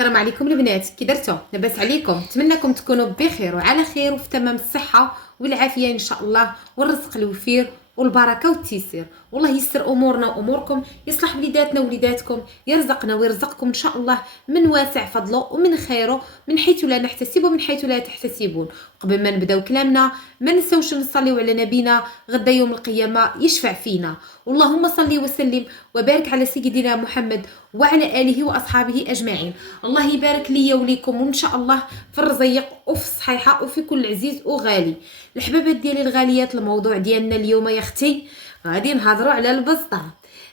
السلام عليكم البنات، كي درتو؟ لاباس عليكم؟ نتمنىكم تكونوا بخير وعلى خير وفي تمام الصحه والعافيه ان شاء الله، والرزق الوفير والبركه والتيسير. والله يسر امورنا واموركم، يصلح وليداتنا ووليداتكم، يرزقنا ويرزقكم ان شاء الله من واسع فضله ومن خيره، من حيث لا نحتسب ومن حيث لا تحتسبون. قبل ما نبداو كلامنا ما نساوش نصليو على نبينا غدا يوم القيامه يشفع فينا. اللهم صل وسلم وبارك على سيدنا محمد وعلى اله واصحابه اجمعين. الله يبارك لي وليكم وان شاء الله في الرزيق وفي الصحيحه وفي كل عزيز وغالي. الحبابات ديالي الغاليات، الموضوع ديالنا اليوم يا اختي غادي نهضروا على البسطام،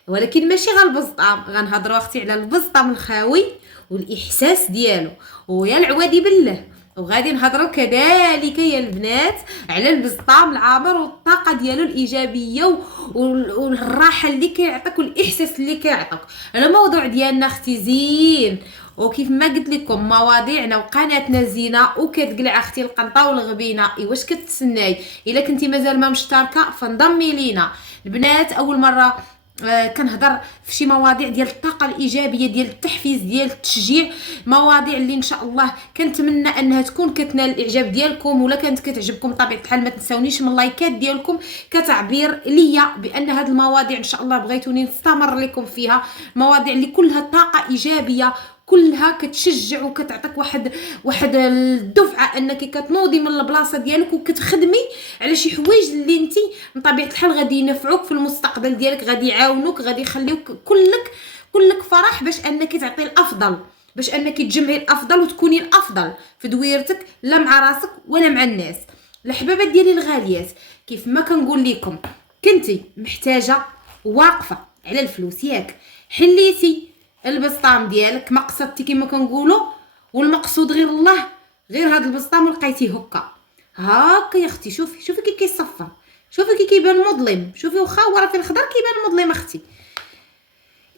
ولكن ماشي غير البسطام، غنهضروا اختي على البسطام الخاوي والاحساس ديالو ويا العوادي بالله. وغادي نهضروا كذلك يا البنات على البسطام العامر والطاقه ديالو الايجابيه والراحه اللي كيعطيك والاحساس اللي كيعطيك. الموضوع ديالنا اختي زين، وكيف ما قلت لكم مواضيعنا وقناتنا زينه وكتقلع اختي القنطه والغبينه. واش كتسناي؟ الا كنتي مازال ما مشتركه فانضمي لينا. البنات اول مره كنهضر في شي مواضيع ديال الطاقه الايجابيه، ديال التحفيز، ديال التشجيع، مواضيع اللي ان شاء الله كنتمنى انها تكون كتنال الاعجاب ديالكم، ولا كانت كتعجبكم طبيعه الحال ما تنساونيش من اللايكات ديالكم كتعبير ليا بان هذه المواضيع ان شاء الله بغيتوني نستمر لكم فيها. مواضيع اللي كلها طاقه ايجابيه، كلها كتشجع وكتعطيك واحد الدفعه انك كتنوضي من البلاصه ديالك وكتخدمي على شي حوايج اللي انت من طبيعه الحال غادي ينفعوك في المستقبل ديالك، غادي يعاونوك، غادي يخليوك كلك فرح باش انك تعطي الافضل، باش انك تجمعي الافضل وتكوني الافضل في دويرتك، لا مع راسك ولا مع الناس. الحبابات ديالي الغاليات، كيف ما كنقول لكم كنتي محتاجه واقفه على الفلوس ياك، حليتي البسطام ديالك ما قصدتي كما كنقولوا، والمقصود غير الله، غير هذا البسطام لقيتيه هكا يا اختي. شوفي كي كيصفر، شوفي كي كيبان مظلم، شوفي واخا هو راه في الخضر كيبان مظلم اختي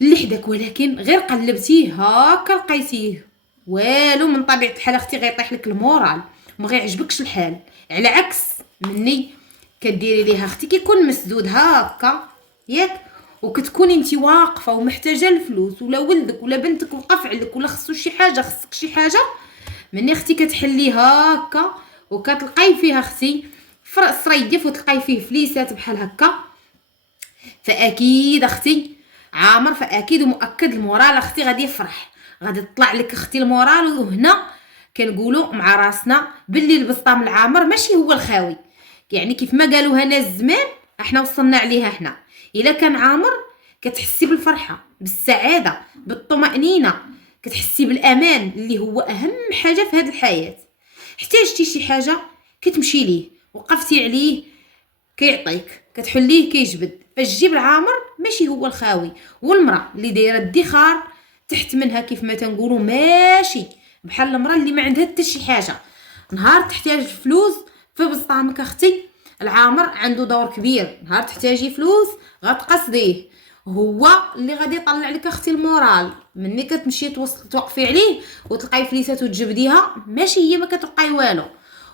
اللي حداك، ولكن غير قلبتيه هكا لقيتيه والو. من طبيعه الحال اختي غيطيح لك المورال، ما غيعجبكش الحال، على عكس مني كديري ليها اختي كيكون مسدود هكا ياك، وكتكوني انت واقفه ومحتاجه الفلوس، ولا ولدك ولا بنتك وقف عليك، ولا خصو شي حاجه، خصك شي حاجه، مني اختي كتحلي هكا وكتلقاي فيها اختي الصريديف وتلقاي فيه فليسات بحال هكا، فاكيد اختي عامر، فاكيد ومؤكد المورال اختي غادي يفرح، غادي تطلع لك اختي المورال. وهنا كنقولوا مع راسنا باللي البسطام العامر ماشي هو الخاوي، يعني كيف ما قالوها ناس زمان احنا وصلنا عليها حنا. الا كان عامر كتحسي بالفرحه، بالسعاده، بالطمانينه، كتحسي بالامان اللي هو اهم حاجه في هذه الحياه. احتاجتي شي حاجه كتمشي ليه، وقفتي عليه كيعطيك، كتحليه كيجبد. فالجيب العامر ماشي هو الخاوي، والمراه اللي دايره الدخار تحت منها كيف ما تنقولوا ماشي بحال المراه اللي ما عندها حتى شي حاجه. نهار تحتاج فلوس في بسطامك اختي العامر عنده دور كبير، نهار تحتاجي فلوس غتقصديه، هو اللي غادي يطلع لك اختي المورال. مني كتمشي توقفي عليه وتلقاي فليسات وتجبديها، ماشي هي ما كتلقاي والو.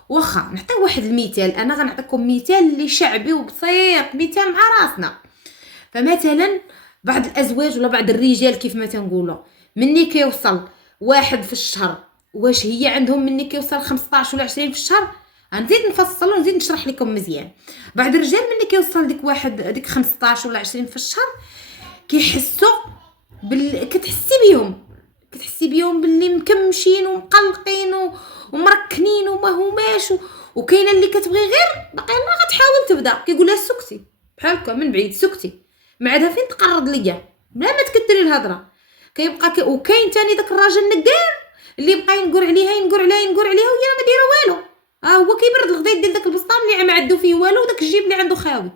واخا نعطي واحد المثال، انا غنعطيكم مثال اللي شعبي وبسيط، مثال مع راسنا. فمثلا بعض الازواج ولا بعض الرجال كيف ما تنقولوا مني كيوصل واحد في الشهر، واش هي عندهم مني كيوصل 15 ولا 20 في الشهر، غنزيد نفصل ونزيد نشرح لكم مزيان. بعض الرجال مني كيوصل ديك 15 ولا 20 في الشهر كيحسوا كتحسي بيهم باللي مكمشين ومقلقين ومركنين وما هماش، وكاينه اللي كتبغي غير باقي الله غتحاول تبدا كيقول لها سكتي بحال هكا من بعيد، سكتي ما عندها فين تقرض ليا بلا ما تكثري الهضره. وكاين ثاني داك الراجل النقار اللي بقى ينقر عليها وهي ما دايره والو، هو كيبرد الغدا يدير داك البسطام اللي ما عنده فيه والو، وداك الجيب اللي عنده خاوي.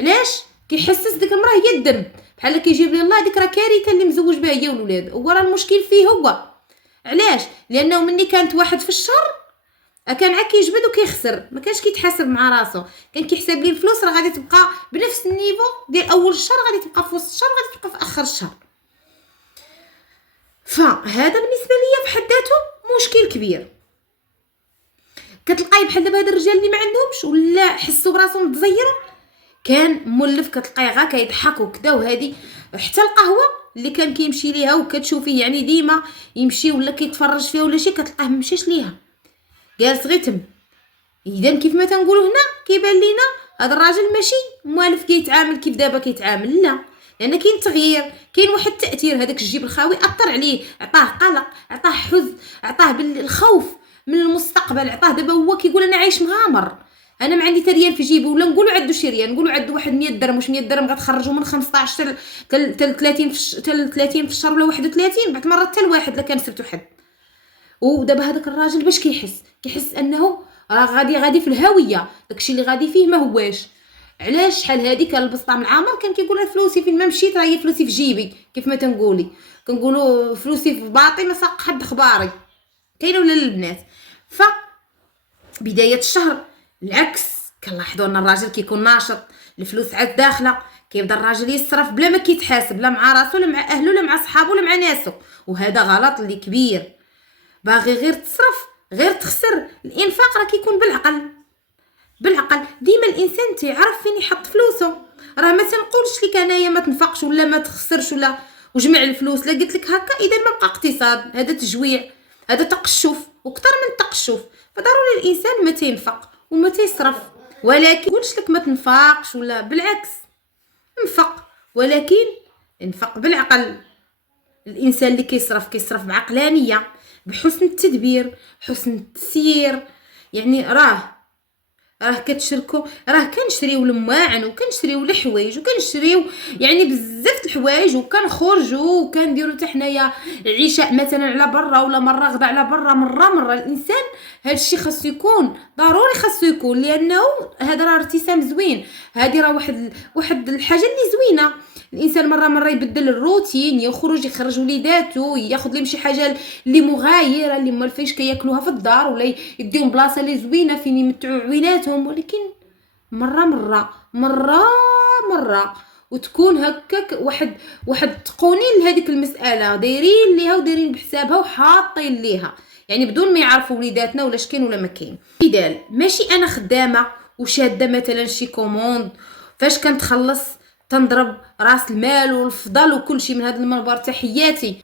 علاش كيحسس ديك المراه هي الدم، بحال كيجيب لي الله ديك راه كارثه اللي مزوج بها هي والولاد، هو راه المشكل فيه هو. علاش؟ لانه مني كانت واحد في الشهر كان عا كيجبد وكيخسر، ما كانش كيتحاسب مع راسو، كان كيحسب لي الفلوس راه غادي تبقى بنفس النيفو ديال اول الشهر، غادي تبقى في وسط الشهر، غادي تبقى في اخر الشهر. فهذا بالنسبه ليا في حد ذاته مشكل كبير. كتلقاي بحال دابا هاد الرجال اللي ما عندهمش ولا حسوا براسهم تزيروا، كان مولف كتلقاي غا كيضحك وكذا وهادي، حتى القهوه اللي كان كيمشي ليها وكتشوفيه يعني ديما يمشي ولا كيتفرج فيها ولا شي، كتلقاه ممشاش ليها، جالس غير تم. اذا كيف ما تنقولوا هنا كيبان لينا هذا الراجل ماشي موالف كيتعامل كيف دابا كيتعامل، لا، لان كاين تغيير، كاين واحد التاثير. هذاك الجيب الخاوي اثر عليه، عطاه قلق، عطاه حزن، عطاه بالخوف من المستقبل، عطاه دابا هو كيقول انا عايش مغامر، انا ما عندي تا ريال في جيبي، ولا نقولوا عندو شي ريال، نقولوا عندو واحد 100 درهم، واش 100 درهم غتخرجوا من 15 حتى 30 في الشهر ولا 31 بعد مرات حتى الواحد الا كان سبتو حد. ودابا هذاك الراجل باش كيحس انه راه غادي في الهاويه، داكشي اللي غادي فيه ما هواش. علاش؟ شحال هادي كان البسطام العامر كان كيقول لها فلوسي فين ما مشيت راهي فلوسي في جيبي، كيف ما تنقولي كنقولوا فلوسي في باطي ما ساق حد خباري، كاينه ولا البنات؟ ف بدايه الشهر العكس، كنلاحظوا ان الراجل كيكون ناشط، الفلوس عاد داخله، كيبدا الراجل يصرف بلا ما كيتحاسب، لا مع راسو لا مع اهله لا مع صحابه ولا مع ناسو، وهذا غلط اللي كبير. باغي غير تصرف غير تخسر. الانفاق راه كيكون بالعقل ديما الانسان تيعرف فين يحط فلوسه. راه ما تنقولش لك انايا ما تنفقش ولا ما تخسرش ولا وجمع الفلوس، لا قلت لك هكا اذا ما بقى اقتصاد، هذا تجويع، هذا تقشف وكثر من التقشف. فضروري الانسان ما تينفق وما تيصرف، ولكن نقولش لك ما تنفقش ولا، بالعكس انفق، ولكن انفق بالعقل. الانسان اللي كيصرف بعقلانيه، بحسن التدبير، حسن التسيير. يعني راه كتشركوا، راه كنشريو المواعن وكنشريو الحوايج وكنشريو يعني بزاف الحوايج وكنخرجوا وكنديروا حتى حنايا عشاء مثلا على برا ولا مره غدا على برا، مره الانسان هادشي خاصو يكون ضروري، خاصو يكون، لانه هذا راه ارتسام زوين، هذه راه واحد الحاجه اللي زوينه. الانسان مره يبدل الروتين، يخرج وليداتو، ياخذ لهم شي حاجه اللي مغايره اللي ما فيش كياكلوها في الدار، ولا يديهم بلاصه اللي زوينه فين يمتعوا عويناتهم، ولكن مره وتكون هكاك واحد تقونين لهذيك المساله، دايرين ليها ودايرين بحسابها وحاطين ليها، يعني بدون ما يعرفوا وليداتنا ولا شكين ولا ما كاين. بدال ماشي انا خدامه وشاده مثلا شي كوموند، فاش كنتخلص تنضرب راس المال والفضل وكل شيء. من هذا المنبر تحياتي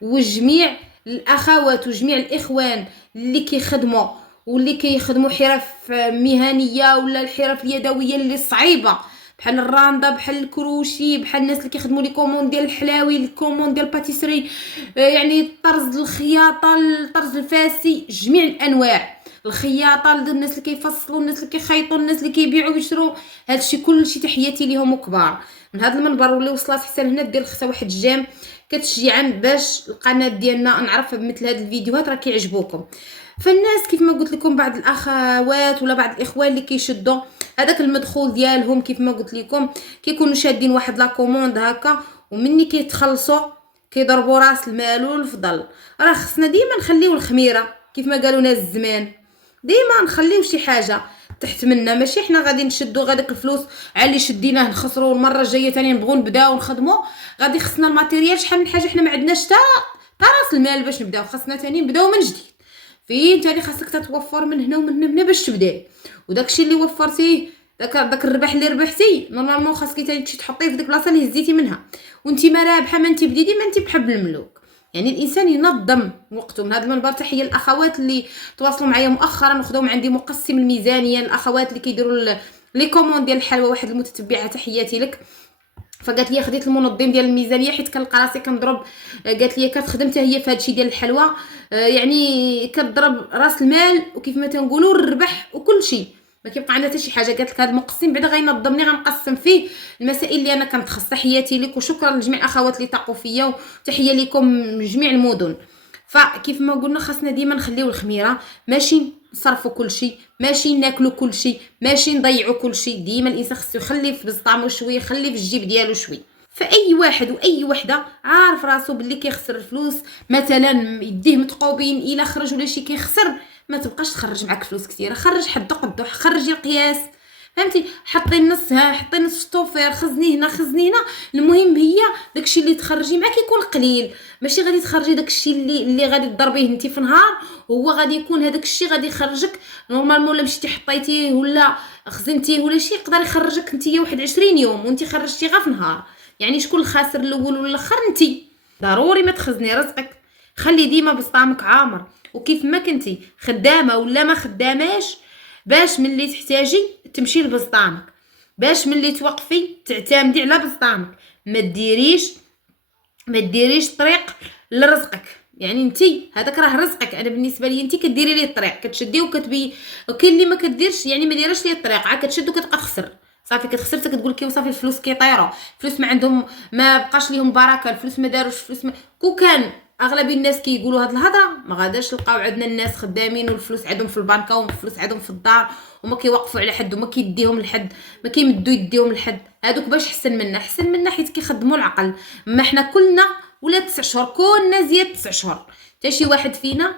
وجميع الاخوات وجميع الاخوان اللي كيخدموا واللي كيخدموا حرف مهنيه ولا الحرف اليدويه اللي صعيبه، بحال الراندا، بحال الكروشي، بحال الناس اللي كيخدموا لي كوموند ديال الحلاوي، الكوموند ديال الباتيسري، يعني الطرز الخياطه، الطرز الفاسي، جميع الانواع، الخياطه، الناس اللي كيفصلوا، الناس اللي كيخيطوا، الناس اللي كيبيعوا ويشروا، هادشي كلشي تحياتي ليهم وكبار. من هذا المنبر واللي وصلت حسن هنا دير الخصه واحد الجيم كتشجيعا باش القناه ديالنا نعرف بمثل هاد الفيديوهات راه كيعجبوكم. فالناس كيف ما قلت لكم بعض الاخوات ولا بعض الاخوان اللي كيشدوا هذاك المدخول ديالهم، كيف ما قلت لكم كيكونوا شادين واحد لا كوموند هكا، ومني كيتخلصوا كيضربوا راس المال والفضل. راه خصنا ديما نخليو الخميره كيف ما قالوا ناس زمان، ديما نخليو شي حاجه تحت منا، ماشي حنا غادي نشدو غاديك الفلوس على اللي شديناه نخسروا، المره الجايه ثاني نبغوا نبداو نخدموا، غادي خصنا الماتيريال، شحال من حاجه حنا ما عندناش تا راس المال باش نبداو، خصنا ثاني نبداو من جديد. فين ثاني خاصك تتوفر من هنا ومن هنا باش تبداي، وداكشي اللي وفرتيه داك الربح اللي ربحتي نورمالمون خاصك ثاني تمشي تحطيه في ديك البلاصه اللي هزيتي منها، وانت ما رابحه ما انت بديتي ما انت بحبل الملوك. يعني الانسان ينظم وقته. من هذا المنبر تحيه الاخوات اللي تواصلوا معايا مؤخرا وخداو عندي مقسم الميزانيه، الاخوات اللي كيديروا لي كوموند ديال الحلوى، واحد المتتبعه تحياتي لك، فقالت لي خديت المنظم ديال الميزانيه حيت كنلقى راسي كنضرب، قالت لي كتخدم حتى هي في هادشي ديال الحلوى، يعني كتضرب راس المال وكيف ما تنقولوا الربح وكل شيء، ما كيبقى عندها حتى شي حاجه. قالت لك هذا المقسم بعدا غينظمني غنقسم فيه المسائل اللي انا كنتخصص. تحياتي لك وشكرا لجميع الاخوات اللي تقوا فيا، وتحيه لكم جميع المدن. فكيف ما قلنا خاصنا ديما نخليو الخميره، ماشي نصرفوا كل شيء، ماشي ناكلوا كل شيء، ماشي نضيعوا كل شيء، ديما الانسان خصو يخلي في بزطامو شويه، يخلي في الجيب ديالو شويه. فاي واحد واي وحده عارف راسو باللي كيخسر الفلوس، مثلا يديه متقوبين الى خرج ولا شي كيخسر، ما تبقاش تخرج معاك فلوس كثيره، خرج حد قدو، خرجي القياس، فهمتي؟ حطي النص، حطي نص الطوفير، خزني هنا. المهم هي داكشي اللي تخرجي معاك يكون قليل، ماشي غادي تخرجي داكشي اللي غادي تضربيه انت في نهار، وهو غادي يكون هذاك الشيء غادي يخرجك نورمالمون، ولا مشيتي حطيتيه ولا خزنتيه ولا شي يقدر يخرجك انت واحد 20 يوم وانت خرجتي غير في نهار. يعني شكون الخاسر الاول ولا الاخر؟ انتي. ضروري ما تخزني رزقك، خلي ديما بسطامك عامر، وكيف ما كنتي خدامه ولا ما خداماش، باش ملي تحتاجي تمشي لبسطامك، باش ملي توقفي تعتمدي على بسطامك. ما ديريش طريق لرزقك. يعني انتي هذاك راه رزقك. انا بالنسبه لي انتي كديري ليه الطريق، كتشدي وكتبي. وكاين اللي ما كديرش، يعني ما ديرش ليه الطريق، عاد كتشد وكتبقى تخسر. صافي كتخسر، كتقول كي وصافي الفلوس كيطيروا، الفلوس ما عندهم، ما بقاش ليهم بركه، الفلوس ما داروش فلوس ما... كون كان اغلب الناس كيقولوا هاد الهضره، ما غاداش نلقاو عندنا الناس خدامين والفلوس عندهم في البنكه والفلوس عندهم في الدار، وما كيوقفوا على حد وما كيديهم لحد، ما كيمدوا يديهم لحد. هادوك باش حسن منا حيت كيخدموا العقل. ما حنا كلنا ولا 9 شهور، كلنا زياد 9 شهور. حتى شي واحد فينا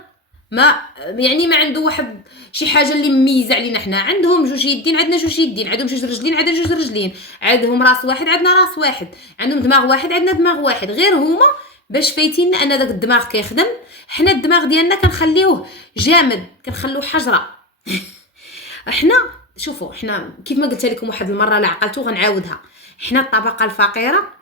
ما يعني ما عنده واحد شي حاجه اللي مميزه علينا. حنا عندهم جوج يدين، عندنا جوج يدين، عندهم جوج رجلين، عندنا جوج رجلين، عندهم راس واحد، عندنا راس واحد، عندهم دماغ واحد، عندنا دماغ واحد. غير هما باش فايتيننا ان داك الدماغ كيخدم، حنا الدماغ ديالنا كنخليوه جامد، كنخلوه حجره. حنا شوفوا، حنا كيف ما قلت لكم واحد المره لا عقلتو غنعاودها، حنا الطبقه الفقيره.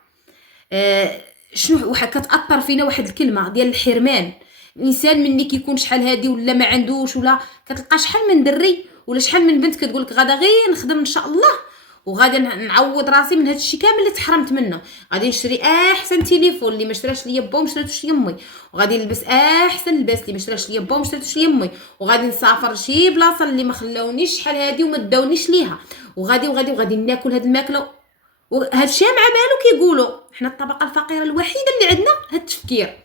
شنو كتاثر فينا واحد الكلمه ديال الحرمان. الانسان ملي كيكون شحال هادي ولا ما عندوش، ولا كتلقى شحال من دري ولا شحال من بنت كتقول لك غدا غير نخدم ان شاء الله وغادي نعوض راسي من هذا الشيء كامل اللي تحرمت منه، غادي نشري احسن تليفون اللي ما شراش ليا با وما شراتوش ليا امي، وغادي نلبس احسن لباس اللي ما شراش ليا با وما شراتوش ليا امي، وغادي نسافر شي بلاصه اللي ما خلاونيش شحال هادي وما داونيش ليها، وغادي ناكل هاد الماكله. وهذا الشيء مع بالو كيقولوا حنا الطبقه الفقيره الوحيده اللي عندنا هاد التفكير.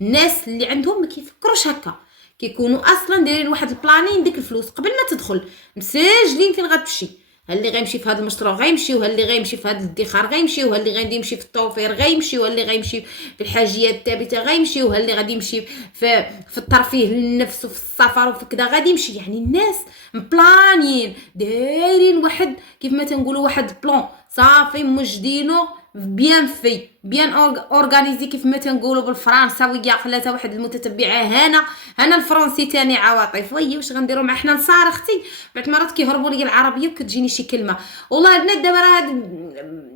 الناس اللي عندهم ما كيفكروش هكا، كيكونوا اصلا دايرين واحد البلانين ديك الفلوس قبل ما تدخل، مسجلين فين غتمشي. ها اللي غيمشي في هذا المشروع غيمشي، وها اللي غيمشي في هذا الادخار غيمشي، وها اللي غادي يمشي في التوفير غيمشي، وها اللي غيمشي في الحاجيات الثابته غيمشي، وها اللي غادي يمشي في الترفيه للنفس وفي السفر وفي كذا غادي يمشي. يعني الناس مبلانين دايرين واحد كيف ما تنقولوا واحد بلان صافي موجدينو بيان اورغانيزي كيف ما تنقولوا بالفرنساويه. خلاتها واحد المتتبعه هنا الفرنسي تاني عواطف. وي واش غنديروا مع حنا نصار اختي؟ بعد مرات كيهربوا لي العربيه وكتجيني شي كلمه والله البنات دابا راه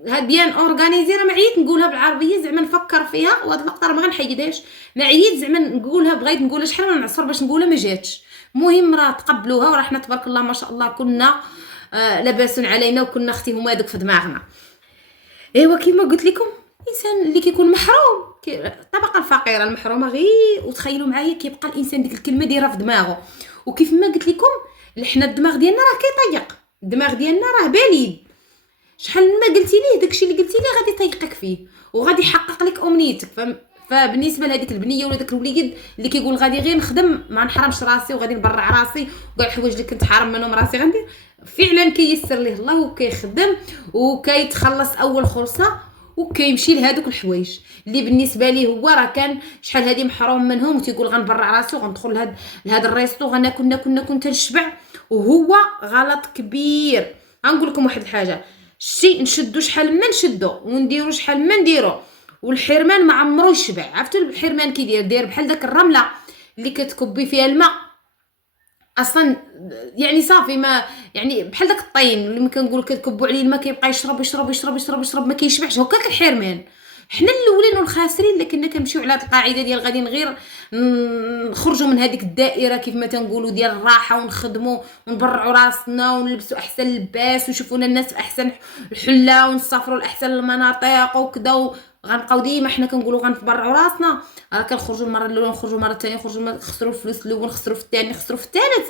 هاد بيان اورغانيزي راه معيت نقولها بالعربيه زعما نفكر فيها، وهاد اللقطه ما غنحيدهاش. معيت زعما نقولها، بغيت نقولها شحال من نعصر باش نقولها ما جاتش. المهم راه تقبلوها، وراه حنا تبارك الله ما شاء الله كنا لاباس علينا، وكنا اختي هما هذوك في دماغنا. ايوا كيما قلت لكم الانسان اللي كيكون محروم، الطبقه الفقيره المحرومه غير، وتخيلوا معايا كيبقى الانسان ديك الكلمه دايره في دماغه. وكيف ما قلت لكم حنا الدماغ ديالنا راه كيطيق، الدماغ ديالنا راه بليد. شحال ما قلتي ليه داكشي اللي قلتي ليه غادي يطيقك فيه وغادي يحقق لك امنيتك. فبالنسبه لهذيك البنيه ولا داك الوليد اللي كيقول غادي غير نخدم ما نحرمش راسي وغادي نبرع راسي وكاع الحوايج اللي كنت حارم منهم راسي غندير، فعلا كيسر ليه الله وكيخدم وكيتخلص اول خلصه وكيمشي لهذوك الحوايج اللي بالنسبه ليه هو راه كان شحال هادي محروم منهم، وتيقول غنبرع راسي وغندخل لهذا الريستو غناكل تنشبع. وهو غلط كبير. غنقول لكم واحد الحاجه، شتي نشدو شحال ما نشدو ونديرو شحال ما نديرو والحرمان ما عمرو يشبع. عرفتوا الحرمان كي داير بحال داك الرمله اللي كتكبي فيها الماء اصلا، يعني صافي ما يعني بحال داك الطين اللي ما كنقول كتكبوا عليه الماء كيبقى يشرب يشرب يشرب يشرب يشرب ما كيشبعش. هكاك الحرمان. حنا الاولين والخاسرين اللي كنا كنمشيو على هاد القاعده ديال غادي غير نخرجوا من هذيك الدائره كيف ما تنقولوا ديال الراحه ونخدموا ونبرعوا راسنا ونلبسوا احسن لباس ويشوفونا الناس في احسن الحله ونسافروا لاحسن المناطق وكذا، غنبقاو ديما حنا كنقولوا غنتبرعوا راسنا. كنخرجوا المره الاولى نخرجوا المره الثانيه نخسروا الفلوس الاول نخسروا في الثاني نخسروا في الثالث،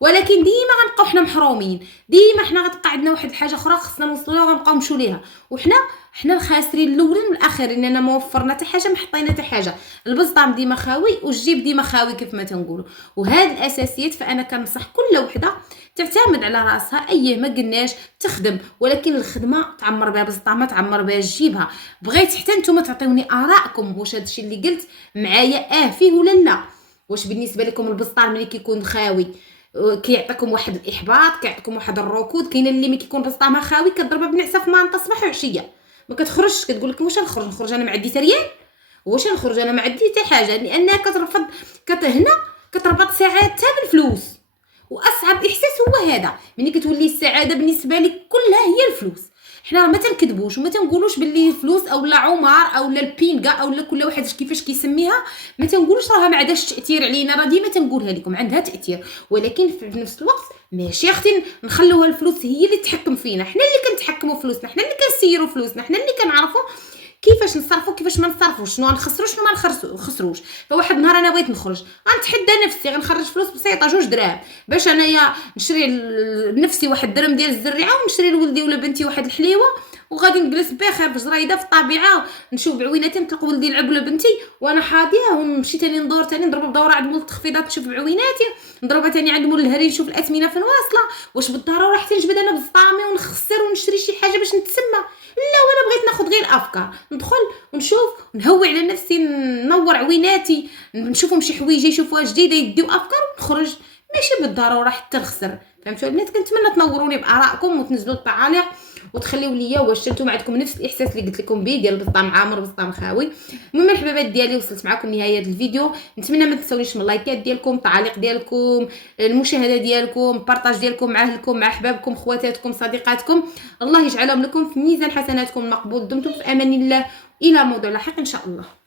ولكن ديما غنبقاو حنا محرومين. ديما حنا غتبقى عندنا واحد الحاجه اخرى خصنا نوصلوا لها وغنبقاو نمشيو ليها، وحنا الخاسرين الاولين والاخرين لان ما وفرنا حتى حاجه ما حطينا حتى حاجه. البزطام ديما خاوي والجيب ديما خاوي كيف ما تنقولوا. وهاد الاساسيات فانا كنصح كل وحده تعتمد على راسها. ايه ما قلناش تخدم، ولكن الخدمه تعمر بها بزطامه تعمر بها جيبها. بغيت حتى نتوما تعطيوني ارائكم واش هادشي اللي قلت معايا فيه ولا لا. واش بالنسبه لكم البزطام ملي كيكون خاوي كيعطيكم واحد الاحباط، كيعطيكم واحد الركود؟ كاين اللي ملي كيكون بزطامها خاوي كضربها بنعسه في مانطه صباح وعشيه ما كتخرجش، كتقول لك واش نخرج انا ما عندي ريال، واش نخرج انا ما عندي حتى حاجه، لانها كترفض هنا كتربط سعادتها بالفلوس. واصعب احساس هو هذا، ملي كتولي السعاده بالنسبه لك كلها هي الفلوس. حنا ما تنكذبوش وما تنقولوش باللي فلوس او لا عمر او لا البينغا او لا كل واحد كيفاش كيسميها، ما تنقولوش راها ما عندهاش تاثير علينا، راه ديما تنقولها لكم عندها تاثير، ولكن في نفس الوقت ماشي اختي نخلوها الفلوس هي اللي تحكم فينا. حنا اللي كنتحكموا فلوسنا، حنا اللي كنسيروا فلوسنا، حنا اللي كنعرفوا كيفاش نصرفوا كيفاش ما نصرفوش، شنو غنخسروا شنو ما نخسروش. فواحد النهار انا بغيت نخرج غنتحدى نفسي، غنخرج فلوس بسيطه 2 دراهم باش انايا نشري لنفسي واحد درهم ديال الزريعه ونشري لولدي ولا بنتي واحد الحليوه، وغادي نجلس بخير بجريده في الطبيعه نشوف بعويناتي نطلق ولدي يلعب ولا بنتي وانا حاضيه، ونمشي تاني ندور تاني نضرب بدوره عند مول التخفيضات نشوف بعويناتي، نضربها تاني عند مول الهري نشوف الاثمنه فين واصله، واش بالضروره حتى نجبد انا بزطامي ونخسر ونشري شي حاجه باش نتسمى؟ لا، وانا بغيت ناخذ غير افكار، ندخل ونشوف نهوي على نفسي ننور عويناتي نشوفهم شي حويجه يشوفوها جديده يديو افكار ونخرج، ماشي بالضروره حتى نخسر. فهمتوا البنات؟ كنتمنى تنوروني بارائكم وتنزلوا التعاليق وتخليو ليا واش نتوما عندكم نفس الاحساس اللي قلت لكم به ديال بسطام عامر بسطام خاوي. المهم الحبابات ديالي وصلت معكم نهايه الفيديو، نتمنى ما تنسونيش من اللايكات ديالكم، التعاليق ديالكم، المشاهده ديالكم، البارطاج ديالكم مع اهلكم مع احبابكم خواتاتكم صديقاتكم، الله يجعلهم لكم في ميزان حسناتكم المقبول. دمتم في امان الله، الى موضوع لاحق ان شاء الله.